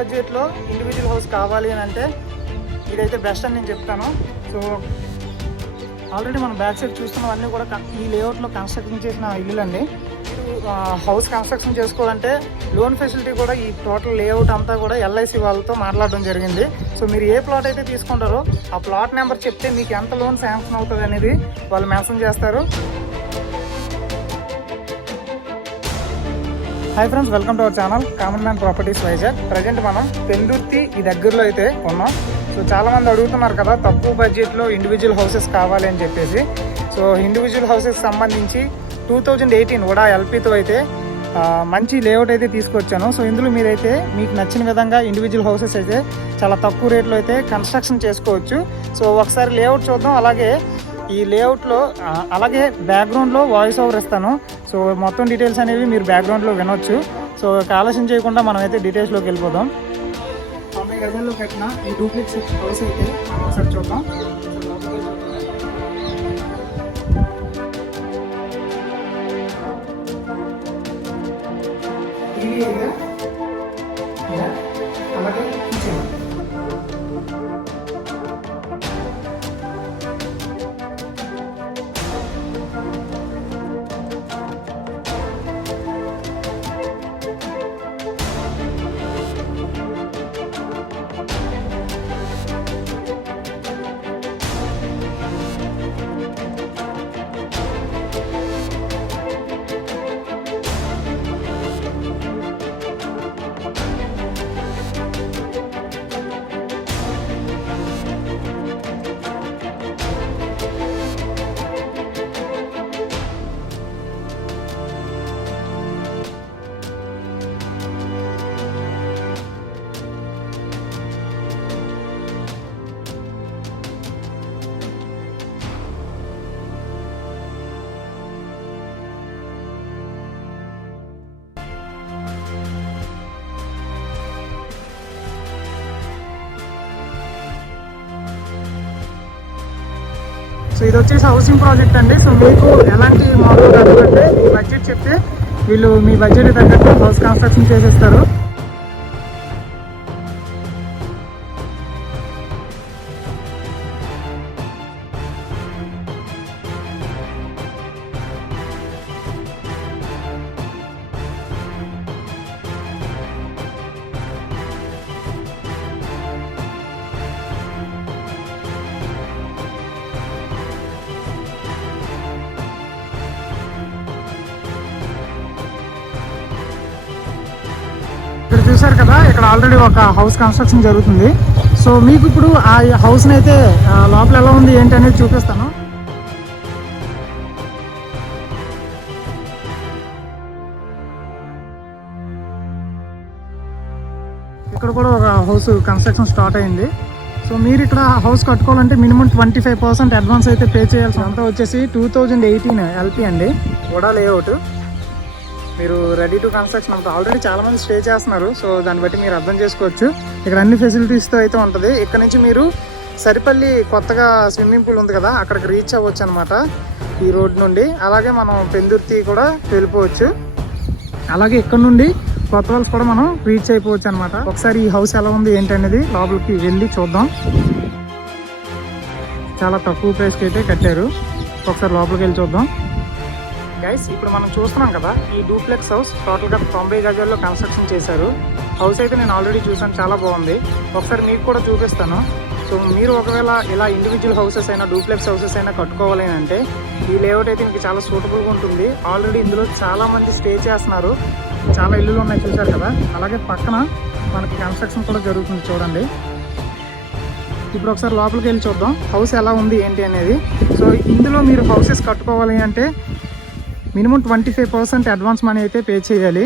బడ్జెట్లో individual house కావాలి అని అంటే ఇదైతే బెస్ట్ అని నేను చెప్తాను. సో ఆల్రెడీ మనం బ్యాక్ సైడ్ చూస్తున్నవన్నీ కూడా ఈ లేఅవుట్లో కన్స్ట్రక్షన్ చేసిన ఇల్లులు అండి. హౌస్ కన్స్ట్రక్షన్ చేసుకోవాలంటే లోన్ ఫెసిలిటీ కూడా ఈ టోటల్ లేఅవుట్ అంతా కూడా ఎల్ఐసి వాళ్ళతో మాట్లాడడం జరిగింది. సో మీరు ఏ ప్లాట్ అయితే తీసుకుంటారో ఆ ప్లాట్ నెంబర్ చెప్తే మీకు ఎంత లోన్ శాంక్షన్ అవుతుంది అనేది వాళ్ళు మెన్షన్ చేస్తారు. Hi friends, welcome to our channel common man properties Vizag. Present మనం పెందుర్తి ఈ దగ్గరలో అయితే ఉన్నాం. సో చాలామంది అడుగుతున్నారు కదా తక్కువ బడ్జెట్లో ఇండివిజువల్ హౌసెస్ కావాలి అని చెప్పేసి. సో ఇండివిజువల్ హౌసెస్ సంబంధించి 2018 వడా ఎల్పీతో అయితే మంచి లేఅవుట్ అయితే తీసుకొచ్చాను. సో ఇందులో మీరైతే మీకు నచ్చిన విధంగా ఇండివిజువల్ హౌసెస్ అయితే చాలా తక్కువ రేట్లో అయితే కన్స్ట్రక్షన్ చేసుకోవచ్చు. సో ఒకసారి లేఅవుట్ చూద్దాం. అలాగే ఈ లేఅవుట్లో అలాగే బ్యాక్గ్రౌండ్లో వాయిస్ ఓవర్ ఇస్తాను. సో మొత్తం డీటెయిల్స్ అనేవి మీరు బ్యాక్గ్రౌండ్లో వినొచ్చు. సో ఆలస్యం చేయకుండా మనం అయితే డీటెయిల్స్లోకి వెళ్ళిపోదాం. 90 గజాల్లో కట్టిన ఈ డూప్లెక్స్ హౌస్ అయితే ఒకసారి చూద్దాం. టీవీ ఏరియా అలాగే కిచెన్. సో ఇది వచ్చేసి హౌసింగ్ ప్రాజెక్ట్ అండి. సో మీకు ఎలాంటి మోడల్ కావాలంటే మీ బడ్జెట్ చెప్తే వీళ్ళు మీ బడ్జెట్ తగ్గట్టు హౌస్ కన్స్ట్రక్షన్ చేసేస్తారు. ఇక్కడ చూసారు కదా, ఇక్కడ ఆల్రెడీ ఒక హౌస్ కన్స్ట్రక్షన్ జరుగుతుంది. సో మీకు ఇప్పుడు ఆ హౌస్ని అయితే లోపల ఎలా ఉంది ఏంటి అనేది చూపిస్తాను. ఇక్కడ కూడా ఒక హౌస్ కన్స్ట్రక్షన్ స్టార్ట్ అయింది. సో మీరు ఇక్కడ హౌస్ కట్టుకోవాలంటే మినిమం 25% అడ్వాన్స్ అయితే పే చేయాల్సి. అంతా వచ్చేసి 2018 ఎల్పీ అండి, వడా లేఅవుట్. మీరు రెడీ టు కన్స్ట్రక్షన్ అంతా ఆల్రెడీ చాలామంది స్టే చేస్తున్నారు. సో దాన్ని బట్టి మీరు అర్థం చేసుకోవచ్చు. ఇక్కడ అన్ని ఫెసిలిటీస్తో అయితే ఉంటుంది. ఇక్కడ నుంచి మీరు సరిపల్లి కొత్తగా స్విమ్మింగ్ పూల్ ఉంది కదా, అక్కడికి రీచ్ అవ్వచ్చు అనమాట ఈ రోడ్ నుండి. అలాగే మనం పెందుర్తి కూడా వెళ్ళిపోవచ్చు. అలాగే ఇక్కడ నుండి కొత్త వాళ్ళకి కూడా మనం రీచ్ అయిపోవచ్చు అనమాట. ఒకసారి ఈ హౌస్ ఎలా ఉంది ఏంటి అనేది లోపలికి వెళ్ళి చూద్దాం. చాలా తక్కువ ప్రైస్కి అయితే కట్టారు. ఒకసారి లోపలికి వెళ్ళి చూద్దాం. గైస్, ఇప్పుడు మనం చూస్తున్నాం కదా ఈ డూప్లెక్స్ హౌస్ టోటల్గా 90 గజాల్లో కన్స్ట్రక్షన్ చేశారు. హౌస్ అయితే నేను ఆల్రెడీ చూసాను, చాలా బాగుంది. ఒకసారి మీకు కూడా చూపిస్తాను. సో మీరు ఒకవేళ ఇలా ఇండివిజువల్ హౌసెస్ అయినా డూప్లెక్స్ హౌసెస్ అయినా కట్టుకోవాలి అంటే ఈ లేఅవుట్ అయితే మీకు చాలా సూటబుల్గా ఉంటుంది. ఆల్రెడీ ఇందులో చాలామంది స్టే చేస్తున్నారు. చాలా ఇల్లులు ఉన్నాయి చూసారు కదా. అలాగే పక్కన మనకి కన్స్ట్రక్షన్ కూడా జరుగుతుంది చూడండి. ఇప్పుడు ఒకసారి లోపలికి వెళ్ళి చూద్దాం హౌస్ ఎలా ఉంది ఏంటి అనేది. సో ఇందులో మీరు హౌసెస్ కట్టుకోవాలి అంటే మినిమం 25% అడ్వాన్స్ మనీ అయితే పే చేయాలి.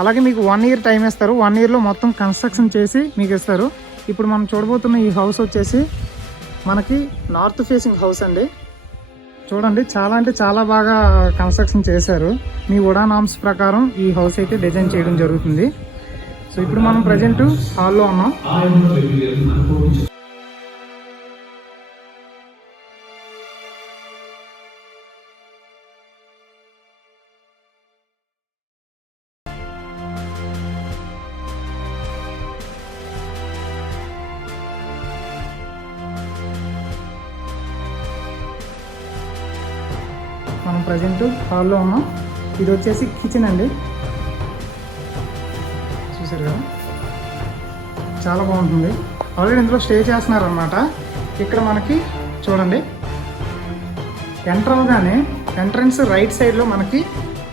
అలాగే మీకు 1 ఇయర్ టైం ఇస్తారు. 1 ఇయర్లో మొత్తం కన్స్ట్రక్షన్ చేసి మీకు ఇస్తారు. ఇప్పుడు మనం చూడబోతున్న ఈ హౌస్ వచ్చేసి మనకి నార్త్ ఫేసింగ్ హౌస్ అండి. చూడండి, చాలా అంటే చాలా బాగా కన్స్ట్రక్షన్ చేశారు. మీ వడా నామ్స్ ప్రకారం ఈ హౌస్ అయితే డిజైన్ చేయడం జరుగుతుంది. సో ఇప్పుడు మనం ప్రజెంట్ హాల్లో ఉన్నాం. ప్రజెంట్ హాల్లో ఉన్నాం. ఇది వచ్చేసి కిచెన్ అండి, చూసారు కదా చాలా బాగుంటుంది. ఆల్రెడీ ఇందులో స్టే చేస్తున్నారనమాట. ఇక్కడ మనకి చూడండి ఎంటర్ అవగానే ఎంట్రన్స్ రైట్ సైడ్లో మనకి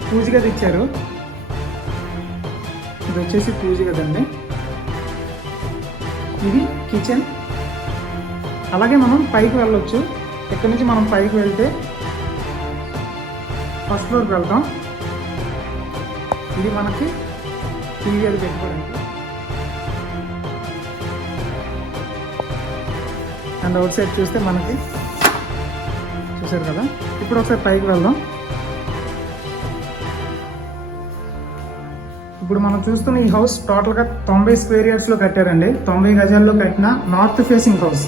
పూజ గది ఇచ్చారు. ఇది వచ్చేసి పూజ గది అండి, ఇది కిచెన్. అలాగే మనం పైకి వెళ్ళొచ్చు. ఇక్కడ నుంచి మనం పైకి వెళ్తే ఫస్ట్ ఫ్లోర్కి వెళ్తాం. ఇది మనకి టీవీ అది పెట్టుకోవడానికి. అండ్ అవుట్ సైడ్ చూస్తే మనకి చూసారు కదా. ఇప్పుడు ఒకసారి పైకి వెళ్దాం. ఇప్పుడు మనం చూస్తున్న ఈ హౌస్ టోటల్గా 90 స్క్వేర్ యార్డ్స్లో కట్టారండి. 90 గజాల్లో కట్టిన నార్త్ ఫేసింగ్ హౌస్.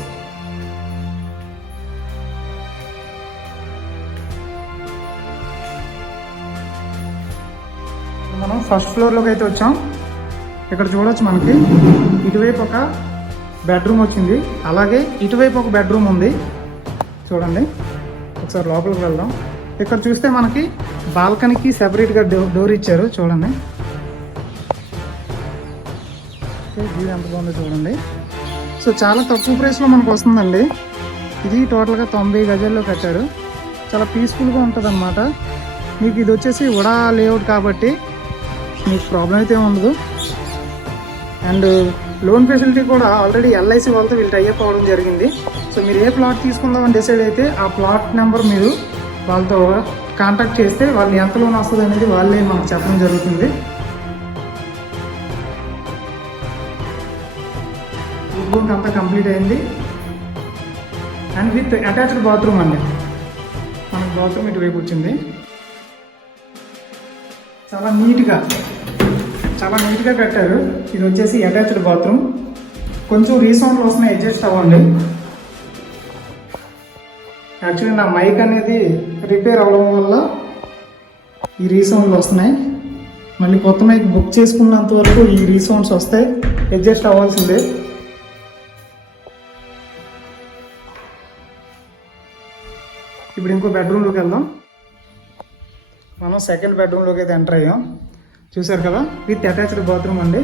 మనం ఫస్ట్ ఫ్లోర్లోకి అయితే వచ్చాం. ఇక్కడ చూడొచ్చు మనకి ఇటువైపు ఒక బెడ్రూమ్ వచ్చింది, అలాగే ఇటువైపు ఒక బెడ్రూమ్ ఉంది. చూడండి ఒకసారి లోపలికి వెళ్దాం. ఇక్కడ చూస్తే మనకి బాల్కనీకి సెపరేట్గా డోర్ ఇచ్చారు. చూడండి వ్యూ ఎంత బాగుందో చూడండి. సో చాలా తక్కువ ప్రైస్లో మనకు వస్తుందండి. ఇది టోటల్గా 90 గజాల్లో కట్టారు. చాలా పీస్ఫుల్గా ఉంటుంది అన్నమాట. మీకు ఇది వచ్చేసి ఉడా లేఅవుట్ కాబట్టి మీకు ప్రాబ్లం అయితే ఉండదు. అండ్ లోన్ ఫెసిలిటీ కూడా ఆల్రెడీ ఎల్ఐసి వాళ్ళతో వీళ్ళు టైఅప్ అవ్వడం జరిగింది. సో మీరు ఏ ప్లాట్ తీసుకుందామని డిసైడ్ అయితే ఆ ప్లాట్ నెంబర్ మీరు వాళ్ళతో కాంటాక్ట్ చేస్తే వాళ్ళు ఎంత లోన్ వస్తుంది అనేది వాళ్ళే మనకు చెప్పడం జరుగుతుంది. రూమ్ అంతా కంప్లీట్ అయింది. అండ్ విత్ అటాచ్డ్ బాత్రూమ్ అండి. మనకు బాత్రూమ్ ఇటువైపు వచ్చింది. చాలా నీట్గా కట్టారు. ఇది వచ్చేసి అటాచ్డ్ బాత్రూమ్. కొంచెం రీసౌండ్లు వస్తున్నాయి, అడ్జస్ట్ అవ్వండి. యాక్చువల్లీ నా మైక్ అనేది రిపేర్ అవ్వడం వల్ల ఈ రీసౌండ్లు వస్తున్నాయి. మళ్ళీ కొత్త మైక్ బుక్ చేసుకున్నంత వరకు ఈ రీసౌండ్స్ వస్తాయి, అడ్జస్ట్ అవ్వాల్సిందే. ఇప్పుడు ఇంకో బెడ్రూమ్లోకి వెళ్దాం. మనం సెకండ్ బెడ్రూమ్లోకి అయితే ఎంటర్ అయ్యాం. చూసారు కదా విత్ అటాచ్డ్ బాత్రూమ్ అండి.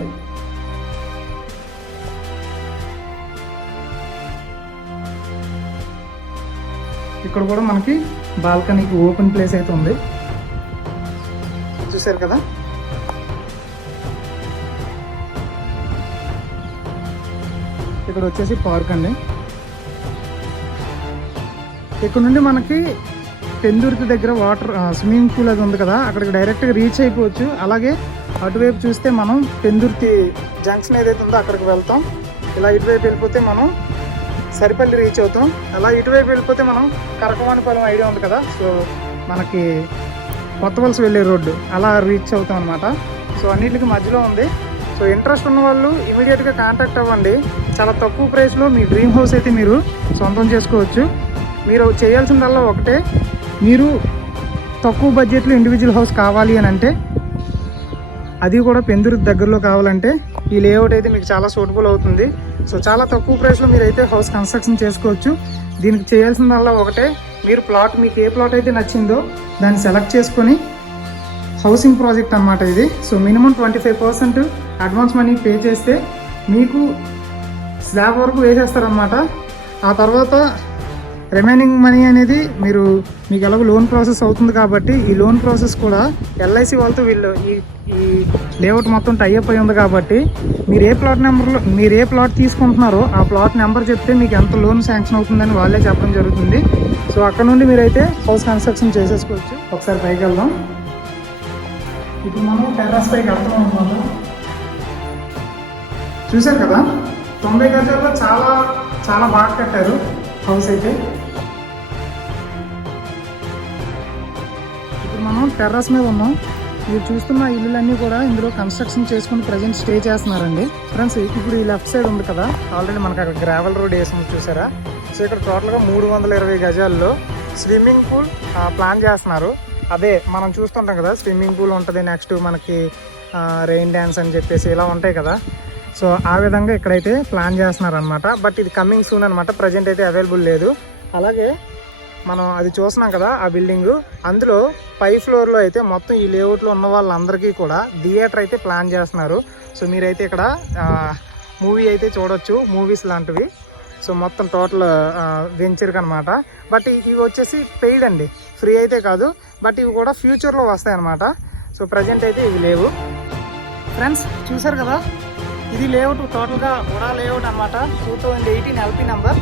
ఇక్కడ కూడా మనకి బాల్కనీకి ఓపెన్ ప్లేస్ అయితే ఉంది. చూసారు కదా. ఇక్కడ వచ్చేసి పార్క్ అండి. ఇక్కడ నుండి మనకి పెందుర్తి దగ్గర వాటర్ స్విమ్మింగ్ పూల్ అది ఉంది కదా, అక్కడికి డైరెక్ట్గా రీచ్ అయిపోవచ్చు. అలాగే అటువైపు చూస్తే మనం పెందుర్తి జంక్షన్ ఏదైతే ఉందో అక్కడికి వెళ్తాం. ఇలా ఇటువైపు వెళ్ళిపోతే మనం సరిపల్లి రీచ్ అవుతాం. అలా ఇటువైపు వెళ్ళిపోతే మనం కరకవానిపాలెం ఐడియా ఉంది కదా, సో మనకి కొత్త వలస వెళ్ళే రోడ్డు అలా రీచ్ అవుతాం అనమాట. సో అన్నిటికి మధ్యలో ఉంది. సో ఇంట్రెస్ట్ ఉన్న వాళ్ళు ఇమీడియట్గా కాంటాక్ట్ అవ్వండి. చాలా తక్కువ ప్రైస్లో మీ డ్రీమ్ హౌస్ అయితే మీరు సొంతం చేసుకోవచ్చు. మీరు చేయాల్సిందల్లా ఒకటే, మీరు తక్కువ బడ్జెట్లో ఇండివిజువల్ హౌస్ కావాలి అని అంటే, అది కూడా పెందుర్తి దగ్గరలో కావాలంటే ఈ లేఅవుట్ అయితే మీకు చాలా సూటబుల్ అవుతుంది. సో చాలా తక్కువ ప్రైస్లో మీరు అయితే హౌస్ కన్స్ట్రక్షన్ చేసుకోవచ్చు. దీనికి చేయాల్సిందల్లా ఒకటే, మీరు ప్లాట్ మీకు ఏ ప్లాట్ అయితే నచ్చిందో దాన్ని సెలెక్ట్ చేసుకొని హౌసింగ్ ప్రాజెక్ట్ అన్నమాట ఇది. So minimum 25% advance money pay చేస్తే మీకు స్లాబ్ వరకు వేసేస్తారనమాట. ఆ తర్వాత రిమైనింగ్ మనీ అనేది మీకు ఎలాగో లోన్ ప్రాసెస్ అవుతుంది కాబట్టి ఈ లోన్ ప్రాసెస్ కూడా ఎల్ఐసి వాళ్ళతో వీళ్ళు ఈ లేఅవుట్ మొత్తం టైఅప్ అయి ఉంది కాబట్టి మీరు ఏ ప్లాట్ తీసుకుంటున్నారో ఆ ప్లాట్ నెంబర్ చెప్తే మీకు ఎంత లోన్ శాంక్షన్ అవుతుందని వాళ్ళే చెప్పడం జరుగుతుంది. సో అక్కడ నుండి మీరైతే హౌస్ కన్స్ట్రక్షన్ చేసేసుకోవచ్చు. ఒకసారి పైకి వెళ్దాం. ఇప్పుడు మనం టెర్రస్ పైకి వెళ్తాం అనమాట. చూసారు కదా 90 గజాల్లో చాలా చాలా బాగా కట్టారు హౌస్ అయితే. ఇప్పుడు మనం టెర్రస్ మీద ఉన్నాం. మీరు చూస్తున్న ఇల్లులన్నీ కూడా ఇందులో కన్స్ట్రక్షన్ చేసుకుని ప్రజెంట్ స్టే చేస్తున్నారండి. ఫ్రెండ్స్ ఇప్పుడు ఈ లెఫ్ట్ సైడ్ ఉంది కదా, ఆల్రెడీ మనకు అక్కడ గ్రావెల్ రోడ్ వేసి చూసారా. సో ఇక్కడ టోటల్గా 320 గజాల్లో స్విమ్మింగ్ పూల్ ప్లాన్ చేస్తున్నారు. అదే మనం చూస్తుంటాం కదా, స్విమ్మింగ్ పూల్ ఉంటుంది, నెక్స్ట్ మనకి రెయిన్ డ్యాన్స్ అని చెప్పేసి ఇలా ఉంటాయి కదా. సో ఆ విధంగా ఇక్కడైతే ప్లాన్ చేస్తున్నారు అనమాట. బట్ ఇది కమింగ్ సూన్ అనమాట, ప్రజెంట్ అయితే అవైలబుల్ లేదు. అలాగే మనం అది చూస్తున్నాం కదా ఆ బిల్డింగ్, అందులో పై ఫ్లోర్లో అయితే మొత్తం ఈ లేఅవుట్లో ఉన్న వాళ్ళందరికీ కూడా థియేటర్ అయితే ప్లాన్ చేస్తున్నారు. సో మీరైతే ఇక్కడ మూవీ అయితే చూడొచ్చు, మూవీస్ లాంటివి. సో మొత్తం టోటల్ వెంచర్కి అనమాట. బట్ ఇవి వచ్చేసి పెయిడ్ అండి, ఫ్రీ అయితే కాదు. బట్ ఇవి కూడా ఫ్యూచర్లో వస్తాయి అనమాట. సో ప్రజెంట్ అయితే ఇవి లేవు. ఫ్రెండ్స్ చూసారు కదా, ఇది లేఅవుట్ టోటల్గా ఉడా లేఅవుట్ అనమాట. 2018 LP నెంబర్.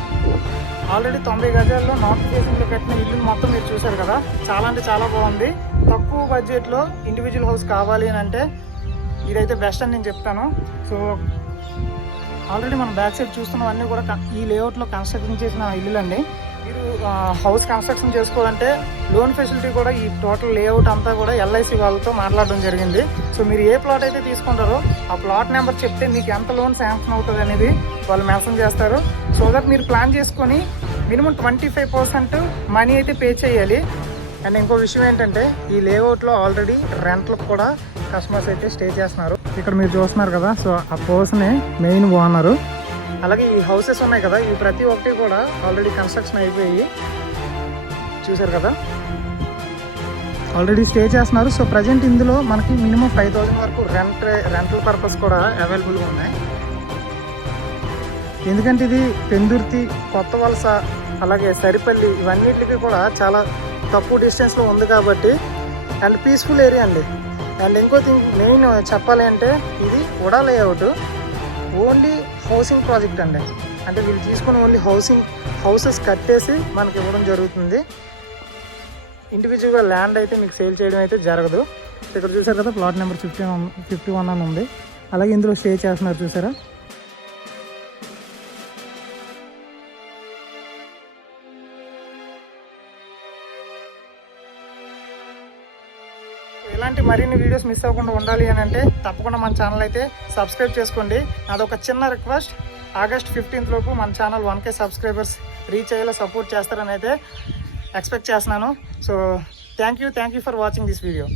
ఆల్రెడీ 90 గజాల్లో నార్త్ ఫేసింగ్లో కట్టిన ఇల్లు మొత్తం మీరు చూసారు కదా. చాలా అంటే చాలా బాగుంది. తక్కువ బడ్జెట్లో ఇండివిజువల్ హౌస్ కావాలి అని అంటే ఇదైతే బెస్ట్ అని నేను చెప్తాను. సో ఆల్రెడీ మనం బ్యాక్ సైడ్ చూస్తున్నవన్నీ కూడా ఈ లేఅవుట్లో కన్స్ట్రక్షన్ చేసిన ఇల్లులండి. మీరు హౌస్ కన్స్ట్రక్షన్ చేసుకోవాలంటే లోన్ ఫెసిలిటీ కూడా ఈ టోటల్ లేఅవుట్ అంతా కూడా LIC వాళ్ళతో మాట్లాడడం జరిగింది. సో మీరు ఏ ప్లాట్ అయితే తీసుకుంటారో ఆ ప్లాట్ నెంబర్ చెప్తే మీకు ఎంత లోన్ శాంక్షన్ అవుతుంది అనేది వాళ్ళు మెన్షన్ చేస్తారు. సో దట్ మీరు ప్లాన్ చేసుకొని మినిమం 25% మనీ అయితే పే చేయాలి. అండ్ ఇంకో విషయం ఏంటంటే ఈ లేఅవుట్లో ఆల్రెడీ రెంట్లకు కూడా కస్టమర్స్ అయితే స్టే చేస్తున్నారు. ఇక్కడ మీరు చూస్తున్నారు కదా, సో ఆ పర్సనే మెయిన్ ఓనరు. అలాగే ఈ హౌసెస్ ఉన్నాయి కదా, ఇవి ప్రతి ఒక్కటి కూడా ఆల్రెడీ కన్స్ట్రక్షన్ అయిపోయి చూసారు కదా, ఆల్రెడీ స్టే చేస్తున్నారు. సో ప్రజెంట్ ఇందులో మనకి మినిమం 5,000 వరకు రెంటల్ పర్పస్ కూడా అవైలబుల్గా ఉన్నాయి. ఎందుకంటే ఇది పెందుర్తి, కొత్త వలస, అలాగే సరిపల్లి ఇవన్నిటికి కూడా చాలా తక్కువ డిస్టెన్స్లో ఉంది కాబట్టి, అండ్ పీస్ఫుల్ ఏరియా అండి. అండ్ ఇంకో థింగ్ మెయిన్ చెప్పాలి అంటే ఇది ఉడా లేఅవుట్ ఓన్లీ హౌసింగ్ ప్రాజెక్ట్ అండి. అంటే వీళ్ళు తీసుకుని ఓన్లీ హౌసెస్ కట్టేసి మనకి ఇవ్వడం జరుగుతుంది. ఇండివిజువల్గా ల్యాండ్ అయితే మీకు సేల్ చేయడం అయితే జరగదు. ఇక్కడ చూసారు కదా, ప్లాట్ నెంబర్ 51 అని ఉంది. అలాగే ఇందులో స్టే చేస్తున్నారు చూసారా. ఇలాంటి మరిన్ని వీడియోస్ మిస్ అవ్వకుండా ఉండాలి అని అంటే తప్పకుండా మన ఛానల్ అయితే సబ్స్క్రైబ్ చేసుకోండి. అదొక చిన్న రిక్వెస్ట్. ఆగస్ట్ 15th లోపు మన ఛానల్ 1K సబ్స్క్రైబర్స్ రీచ్ అయ్యేలా సపోర్ట్ చేస్తారని అయితే ఎక్స్పెక్ట్ చేస్తున్నాను. So thank you for watching this video.